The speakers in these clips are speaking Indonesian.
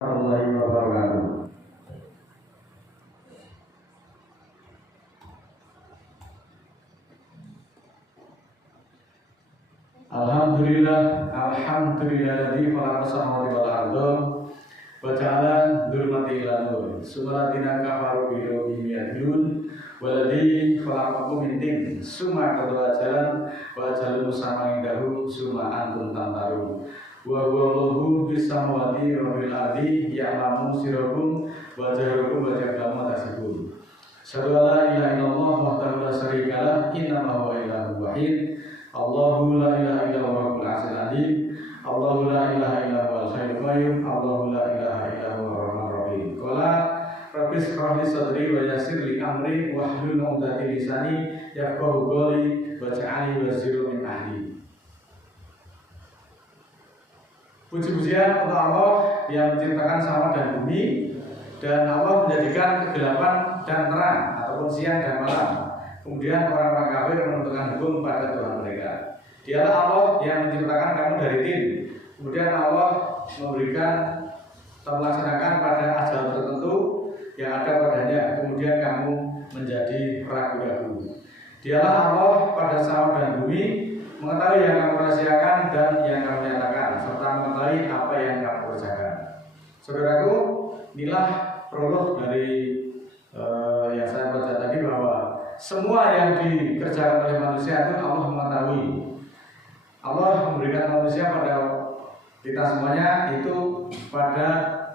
Warahmatullahi wabarakatuh. Alhamdulillahilladzi khalaqa samawati wal arda wa ja'ala dzulumati ila nur. Sumalatina kafaru bi rabbihim yadlun waladzi khalaqakum min tin summa qada ajalan wa ajalun musamma indahu summa antum tamtarun. Wa huwa Allahu bis samawati wa bil ardi ya'lamu sirrakum wa jahrakum wa ja'lamu tasbihun. Asyhadu an la ilaha illallah wahdahu la syarika lah innahu huwa ilahun wahid. Allahu la ilaha illa huwa rabbul arsyil azim. Allahu la ilaha illa huwal hayyul qayyum. Allahu la ilaha illa huwa rahmanur rahim. Qala rabbi shrah li sadri wa yassir li amri wahlul 'uqdatam lisani yafqahu qawli waj'alni waziran min ahli. Puji-pujian untuk Allah yang menciptakan sama dan bumi, dan Allah menjadikan kegelapan dan terang ataupun siang dan malam. Kemudian orang-orang kafir menentukan hukum pada Tuhan mereka. Dialah Allah yang menciptakan kamu dari tin. Kemudian Allah memberikan atau melaksanakan pada ajal tertentu yang ada padanya. Kemudian kamu menjadi ragu-ragu. Dialah Allah pada sama dan bumi, mengetahui yang kamu rahasiakan dan yang kamu nyatakan, serta mengetahui apa yang kamu kerjakan. Saudaraku, inilah prolog dari yang saya baca tadi, bahwa semua yang dikerjakan oleh manusia itu Allah mengetahui. Allah memberikan manusia pada kita semuanya itu pada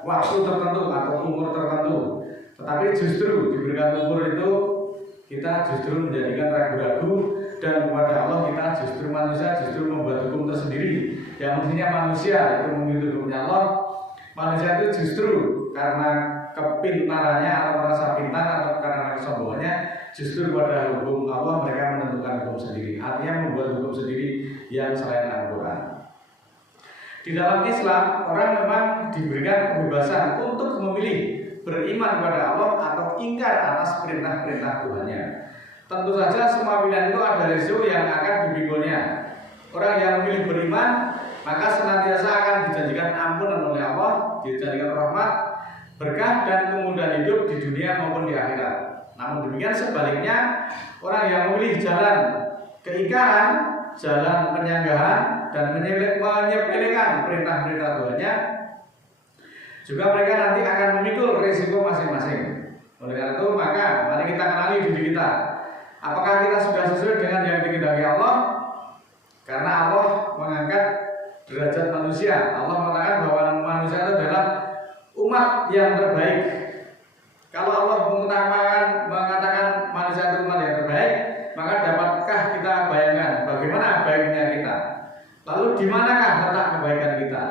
waktu tertentu atau umur tertentu. Tetapi justru diberikan umur itu kita justru menjadikan ragu-ragu, dan kepada Allah kita justru manusia justru membuat hukum tersendiri. Yang mestinya manusia itu mengikuti hukumnya Allah, manusia itu justru karena kepintarannya atau merasa pintar atau karena kesombongannya, justru pada hukum Allah mereka menentukan hukum sendiri. Artinya membuat hukum sendiri yang selain Al-Quran. Di dalam Islam, orang memang diberikan kebebasan untuk memilih beriman kepada Allah atau ingkar atas perintah-perintah Tuhannya. Tentu saja semua pilihan itu ada resiko yang akan dipikulnya. Orang yang memilih beriman maka senantiasa akan dijanjikan ampunan oleh Allah, dijanjikan rahmat, berkah dan kemudahan hidup di dunia maupun di akhirat. Namun demikian sebaliknya, orang yang memilih jalan keingkaran, jalan penyanggahan dan menyepelekan perintah-perintah Tuhannya, juga mereka nanti akan memikul risiko masing-masing. Oleh karena itu, maka mari kita kenali diri kita. Apakah kita sudah sesuai dengan yang dikehendaki Allah? Karena Allah mengangkat derajat manusia. Allah mengatakan bahwa manusia itu adalah umat yang terbaik. Kalau Allah mengatakan manusia itu umat yang terbaik, maka dapatkah kita bayangkan bagaimana baiknya kita? Lalu di manakah letak kebaikan kita?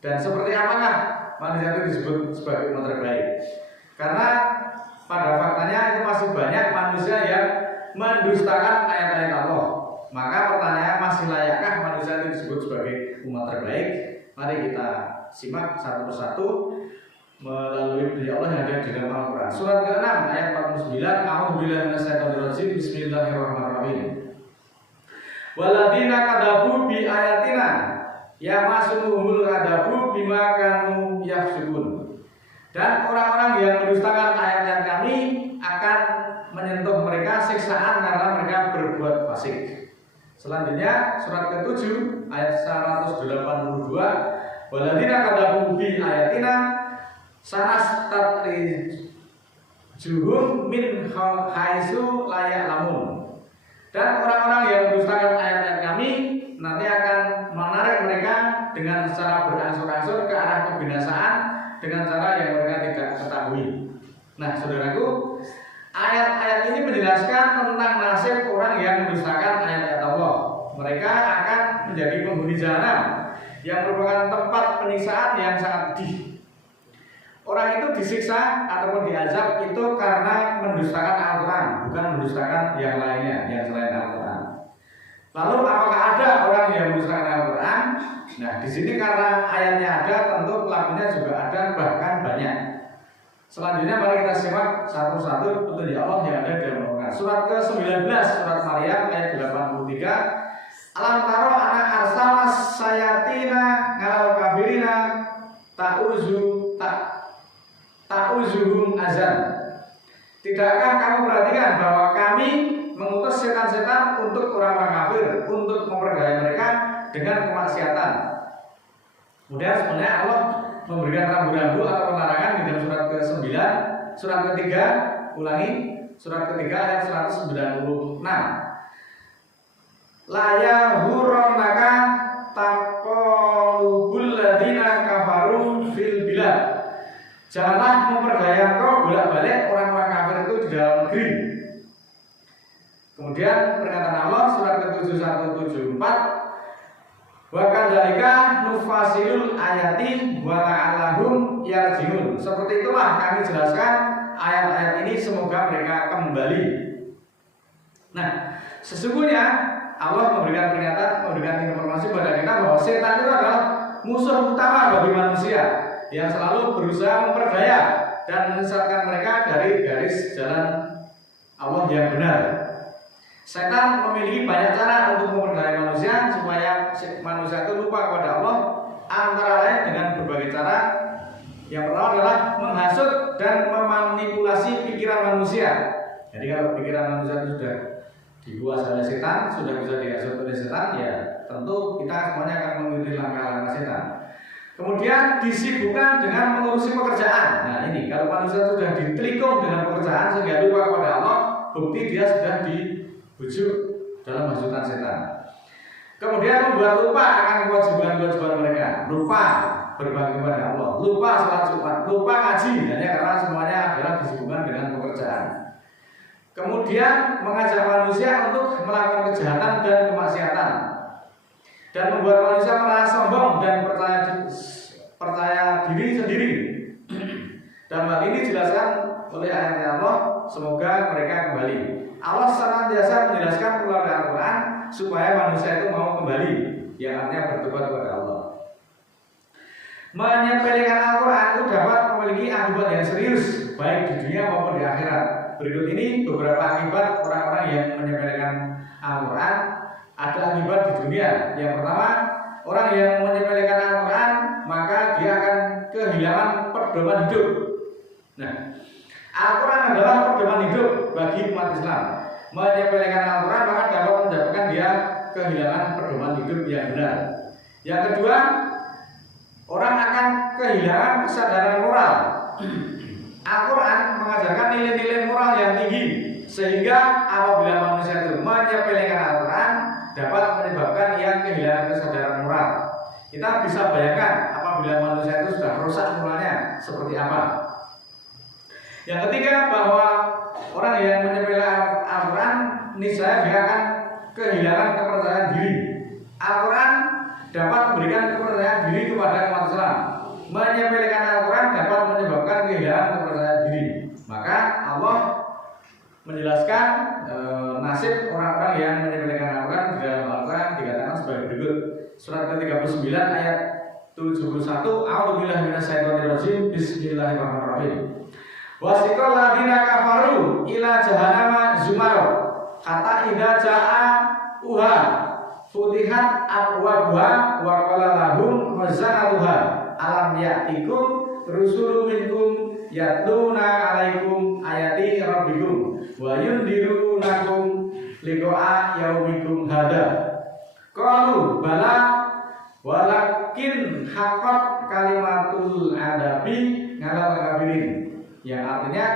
Dan seperti apakah manusia itu disebut sebagai umat terbaik? Karena pada faktanya itu masih banyak manusia yang mendustakan ayat-ayat Allah. Maka pertanyaan, masih layakkah manusia itu disebut sebagai umat terbaik? Mari kita simak satu persatu melalui beliau Allah yang ada di dalam Al-Quran. Surat ke-6 ayat 49. A'udzubillahi minasyaitonirrajim. Bismillahirrahmanirrahim. Waladina kadzabu bi ayatina yamassuhumul kadzabu bima kanu yafsukun. Dan orang-orang yang mendustakan ayat-ayat kami akan menyentuh mereka siksaan karena mereka berbuat fasik. Selanjutnya surat ke-7 ayat 182. Waladina kadzabu bi ayatina sanastadrijuhum min haitsu la ya'lamun. Dan orang-orang yang mendustakan ayat-ayat kami nanti akan menarik mereka dengan cara berangsur-angsur ke arah kebinasaan dengan cara yang mereka tidak ketahui. Nah, saudaraku, ayat-ayat ini menjelaskan tentang nasib orang yang mendustakan ayat-ayat Allah. Mereka akan menjadi penghuni jahanam yang merupakan tempat penyiksaan yang sangat pedih. Orang itu disiksa ataupun diazab itu karena mendustakan Al-Quran, bukan mendustakan yang lainnya, yang selain Al-Quran. Lalu apakah ada orang yang mendustakan Al-Quran? Nah, di sini karena ayatnya ada, tentu pelakunya juga ada, bahkan banyak. Selanjutnya mari kita simak satu-satu petunjuk Allah yang ada di dalam Al-Quran. Surat ke-19, surat Maryam ayat 83. Alam taro anak arsalas sayatina ngalal kafirina ta'uzuhum azan. Tidakkah kamu perhatikan bahwa kami mengutus setan-setan untuk orang-orang kafir untuk memperdaya mereka dengan kemaksiatan. Kemudian sebenarnya Allah memberikan rambu-rambu atau penerangan di dalam surat ke-9, surat ketiga, ulangi, surat ketiga ayat 196. La yahurannaka taqallubul ladina kafaru fil bilad. Janganlah memperdaya engkau bolak-balik orang-orang kafir itu di dalam negeri. Kemudian perkataan Allah surat ke-7174, wa kadzalika nufasilul ayati wa la'allahum yarji'un. Seperti itulah kami jelaskan ayat-ayat ini semoga mereka kembali. Nah, sesungguhnya Allah memberikan informasi pada kita bahwa setan itu adalah musuh utama bagi manusia yang selalu berusaha memperdaya dan menyesatkan mereka dari garis jalan Allah yang benar. Setan memiliki banyak cara untuk memperdaya manusia supaya manusia itu lupa kepada Allah, antara lain dengan berbagai cara. Yang pertama adalah menghasut dan memanipulasi pikiran manusia. Jadi kalau pikiran manusia itu sudah dikuasai oleh setan, sudah bisa dihasut oleh setan, ya tentu kita semuanya akan mengikuti langkah-langkah setan. Kemudian disibukkan dengan mengurusi pekerjaan. Nah ini, kalau manusia sudah ditelikung dengan pekerjaan sehingga lupa kepada Allah, bukti dia sudah dibujuk dalam hasutan setan. Kemudian membuat lupa akan kewajiban-kewajiban mereka, lupa berbakti kepada Allah, lupa sholat Jumat, lupa ngaji, hanya karena semuanya adalah disibukkan dengan pekerjaan. Kemudian mengajak manusia untuk melakukan kejahatan dan kemaksiatan, dan membuat manusia merasa sombong dan percaya diri sendiri. Dan hal ini dijelaskan oleh ayat Allah, semoga mereka kembali. Allah senantiasa menjelaskan melalui Al-Quran supaya manusia itu mau kembali, yang artinya bertobat kepada Allah. Menyepelekan Al-Quran itu dapat memiliki akibat yang serius, baik di dunia maupun di akhirat. Berikut ini beberapa akibat orang-orang yang menyepelekan Al-Quran. Ada akibat di dunia. Yang pertama, orang yang menyepelekan Al-Quran, maka dia akan kehilangan pedoman hidup. Nah, Al-Quran adalah pedoman hidup bagi umat Islam. Menyepelekan Al-Quran maka dapat menyebabkan dia kehilangan pedoman hidup yang benar. Yang kedua, orang akan kehilangan kesadaran moral. Al-Quran mengajarkan nilai-nilai moral yang tinggi, sehingga apabila manusia itu menyepelekan Al-Quran dapat menyebabkan ia kehilangan kesadaran moral. Kita bisa bayangkan apabila manusia itu sudah rusak moralnya seperti apa. Yang ketiga, bahwa orang yang menyepelekan Al-Quran niscaya dia akan kehilangan kepercayaan diri. Al-Quran dapat memberikan kepercayaan diri kepada umat Islam. Menyepelekan Al-Quran dapat menyebabkan kehilangan kepercayaan diri. Maka Allah menjelaskan nasib orang-orang yang menyepelekan Al-Quran di dalam Al-Quran dikatakan sebagai berikut. Surat ke-39 ayat 71, A'udzubillahi minasyaitonirrajim, Bismillahirrahmanirrahim. Wasiqal ladzina kafaru ila jahannama zumara kata idza jaa uha futihat abwabuha wa qala lahum khazanatuha alam ya'tikum rusulun minkum yatluna 'alaikum ayati rabbikum wa yundirunakum liqa'a yaumikum hadza. Qalu bala walakin haqqat kalimatul adabi 'alal kafirin. Yang artinya,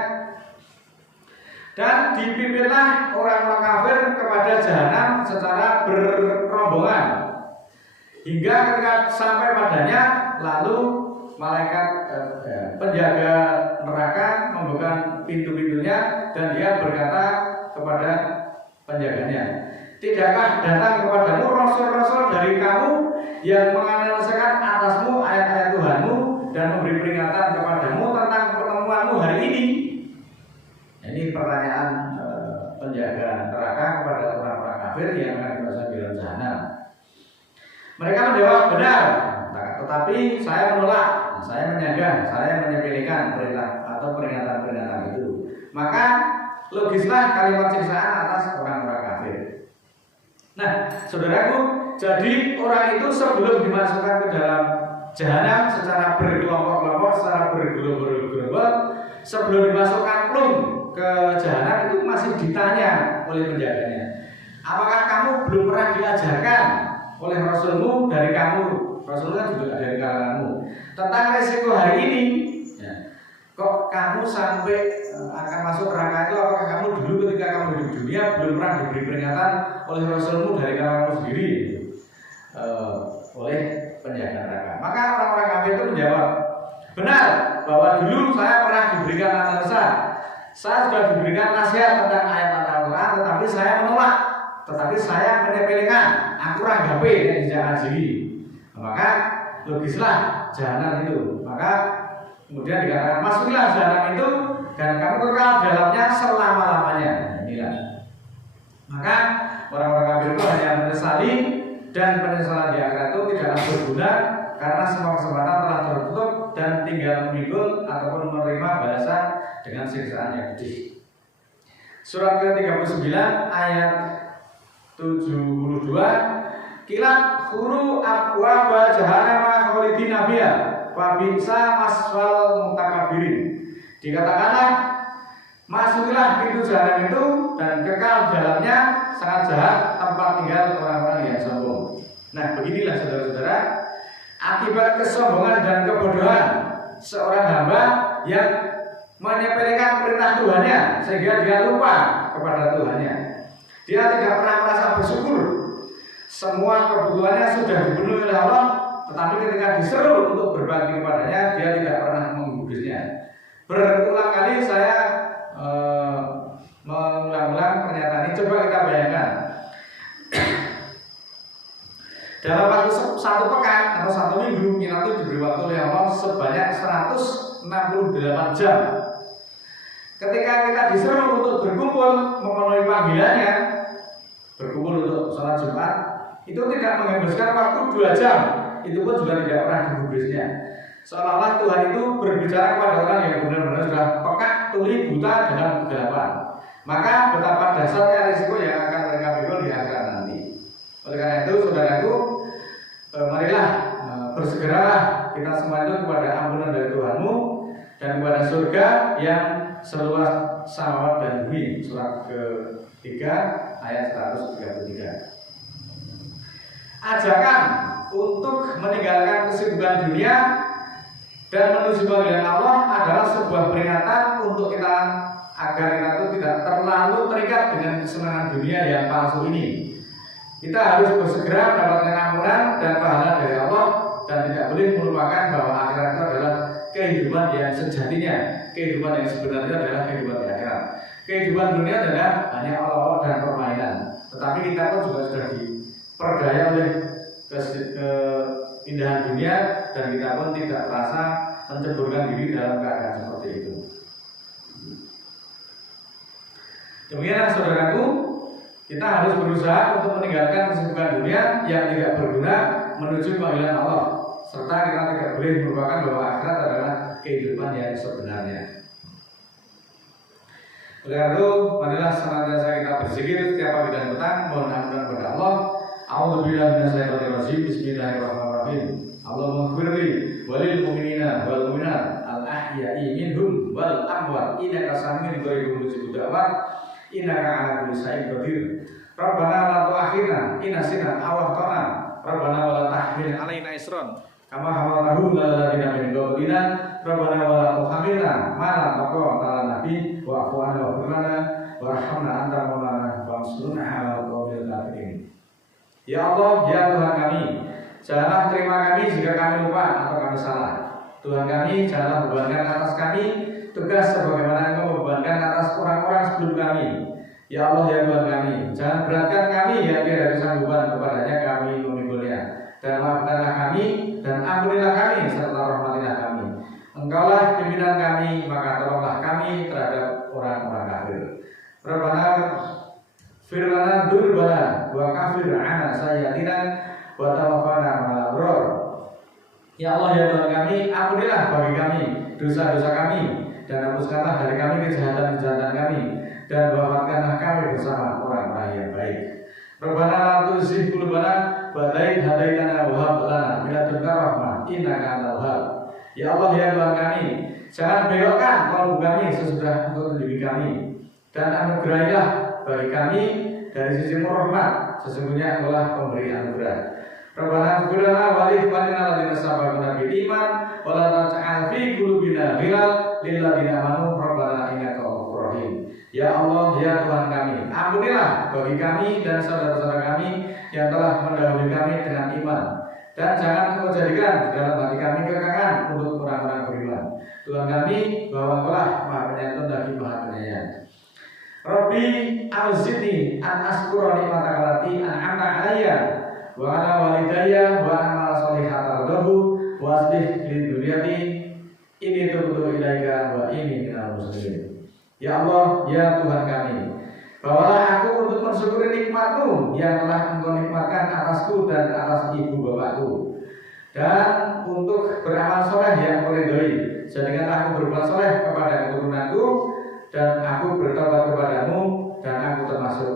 dan dipimpinlah orang-orang kafir kepada jahanam secara berrombongan hingga ketika sampai padanya, lalu malaikat penjaga neraka membuka pintu-pintunya dan dia berkata kepada penjaganya, tidakkah datang kepadamu rasul-rasul dari kamu yang menganalisakan atasmu ayat-ayat Tuhanmu dan memberi peringatan kepadamu tentang pertemuanmu hari ini? Ini pertanyaan penjaga neraka kepada orang-orang kafir yang akan dimasukkan di dalam jahanam. Mereka menjawab, benar, tetapi saya menolak, saya menyangga, saya menyepelekan perintah atau peringatan-peringatan itu. Maka logislah kalimat siksaan atas orang-orang kafir. Nah, saudaraku, jadi orang itu sebelum dimasukkan ke dalam jahanam secara berkelompok-kelompok, secara bergerombol-gerombol. Sebelum dimasukkan plung ke jahanam itu masih ditanya oleh penjaganya, apakah kamu belum pernah diajarkan oleh Rasulmu dari kamu, Rasulullah juga dari kalanganmu, tentang resiko hari ini? Ya. Kok kamu sampai akan masuk neraka itu? Apakah kamu dulu ketika kamu hidup di dunia belum pernah diberi peringatan oleh Rasulmu dari kalanganmu sendiri? Oleh penjaga neraka. Maka orang-orang kafir itu menjawab, benar bahwa dulu saya pernah diberikan analisa, saya sudah diberikan nasihat tentang ayat Al-Quran, tetapi saya menolak, tetapi saya menyepelekan, aku ranggape dan tidak ajiri. Maka logislah jahanam itu. Maka kemudian dikatakan masuklah jahanam itu dan kamu kekal dalamnya selama-lamanya. Inilah. Maka orang-orang kafir itu hanya menyesali, dan penyesalan di akhirat itu tidaklah berguna karena semua kesempatan telah tertutup dan tinggal memikul ataupun menerima balasan dengan siksaan yang pedih. Surat ke-39 ayat 72, kilat huru abwaba jahannama khalidina fiha fa bi'sa maswal mutakabirin. Dikatakanlah masuklah pintu jahanam itu dan kekal dalamnya sangat jahat tempat tinggal orang-orang yang sombong. Nah, beginilah saudara-saudara, akibat kesombongan dan kebodohan seorang hamba yang menyepelekan perintah Tuhannya sehingga dia lupa kepada Tuhannya. Dia tidak pernah merasa bersyukur. Semua kebutuhannya sudah dipenuhi oleh Allah, tetapi ketika diseru untuk berbakti kepadanya, dia tidak pernah menggubrisnya. Berulang kali saya mengulang-ulang pernyataan ini. Coba kita bayangkan, dalam waktu satu pekan atau satu minggu kita itu diberi waktu oleh Allah sebanyak 168 jam. Ketika kita disuruh untuk berkumpul memenuhi panggilannya, berkumpul untuk sholat Jumat, itu tidak menghabiskan waktu 2 jam. Itu pun juga tidak pernah digubrisnya. Seolah-olah Tuhan itu berbicara kepada orang yang benar-benar sudah pekak, tuli, buta dengan kegelapan. Maka betapa dasarnya risiko yang akan mereka pikul di akhirat nanti. Oleh karena itu, saudaraku, marilah bersegeralah kita semua itu kepada ampunan dari Tuhanmu dan kepada surga yang seluas samawat dan bumi. Surat ke-3 ayat 133. Ajakan untuk meninggalkan kesibukan dunia dan menuju panggilan Allah adalah sebuah peringatan untuk kita agar kita itu tidak terlalu terikat dengan kesenangan dunia yang palsu ini. Kita harus bersegera mendapatkan ampunan dan pahala dari Allah dan tidak boleh melupakan bahwa akhirat itu adalah kehidupan yang sejatinya. Kehidupan yang sebenarnya adalah kehidupan di akhirat. Kehidupan dunia adalah hanya olok-olok dan permainan. Tetapi kita pun juga sudah diperdaya oleh keindahan dunia dan kita pun tidak terasa menceburkan diri dalam keadaan seperti itu. Demikianlah saudaraku, kita harus berusaha untuk meninggalkan kesibukan dunia yang tidak berguna menuju panggilan Allah, serta kita tidak boleh melupakan bahwa akhirat adalah kehidupan yang sebenarnya. Oleh karena itu, marilah senantiasa kita berzikir setiap pagi dan petang, mohon ampunan kepada Allah. A'udzubillahi minasyaitonirrajim. Bismillahirrahmanirrahim. Allahumma ighfirli walil mu'minina wal mu'minat al-ahya'i minhum wal amwat innaka sami'un qaribun mujibud da'wat innaka 'ala kulli syai'in qadir. Rabbana la tu'akhidna in nasina aw akhtana. Rabbana wa la tahmil 'alaina isran kama hamaltahu 'alal ladzina min qablina. Rabbana wa la tuhammilna ma la taqata lana bihi wa'fu 'anna waghfir lana warhamna anta maulana fansurna 'alal qaumil kafirin. Ya Allah, ya Tuhan kami, janganlah terima kami jika kami lupa atau kami salah. Tuhan kami, janganlah bebankan atas kami tugas sebagaimana Engkau membebankan atas orang-orang sebelum kami. Ya Allah, ya Tuhan kami, jangan beratkan kami yang tiada kesanggupan kepadanya kami memikulnya. Dan maafkanlah kami dan ampunilah kami serta rahmatilah kami. Engkaulah pimpinan kami, maka tolonglah kami terhadap orang-orang kafir. Rabbana firlana durbana wa kafir 'ana sayyatina wa tawaffana ma'al abrar. Ya Allah, ya Tuhan kami, ampunilah bagi kami dosa-dosa kami dan hapuskanlah dari kami kejahatan-kejahatan kami dan wafatkanlah kami bersama orang-orang yang baik. Rabbana la tuzigh qulubana ba'da idh hadaitana wa hab lana min ladunka rahmah innaka antal wahhab. Ya Allah ya Tuhan kami, jangan belokkan kalbu kami sesudah Engkau tunjuki kami, dan anugerahilah bagi kami dari sisimu rahmat, sesungguhnya Engkaulah pemberi anugerah. Rabbana ighfir lana wa li ikhwanina alladziina sabaquna bil iman wa la taj'al fi qulubina ghillan lil ladziina amanu rabbana innaka ghafurur rahim. Ya Allah, ya Tuhan kami, ampunilah bagi kami dan saudara-saudara kami yang telah mendahului kami dengan iman, dan jangan Engkau jadikan di dalam hati kami kekangan untuk orang-orang beriman. Tuhan kami, bahwa Engkaulah Maha Penyantun lagi Maha Penyayang. Rabbi auzi'ni an askura nikmataka allati an'amta 'alayya wa 'ala walidayya wa a'mala sholihan tardahu wa aslih li dzurriyyati inni tubtu ilaika wa inni minal muslimin. Ya Allah, ya Tuhan kami, bawalah aku untuk mensyukuri nikmat-Mu yang telah Engkau nikmatkan atasku dan atas ibu bapakku, dan untuk beramal soleh yang Engkau ridhoi. Jadikanlah aku berbuat soleh kepada keturunanku, dan aku bertobat kepadamu, dan aku termasuk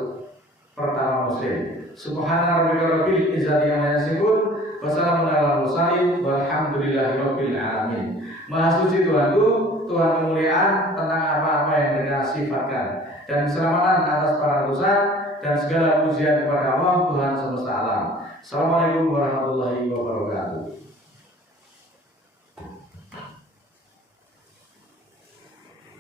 pertama muslim. Subhana rabbika rabbil izzati amma yasifun, wa salamun alal mursalin, walhamdulillahi rabbil alamin. Maha suci Tuhanku, Tuhan kemuliaan tentang apa-apa yang Dia sifatkan, dan keselamatan atas para utusan, dan segala pujian kepada Allah Tuhan semesta alam. Assalamualaikum warahmatullahi wabarakatuh.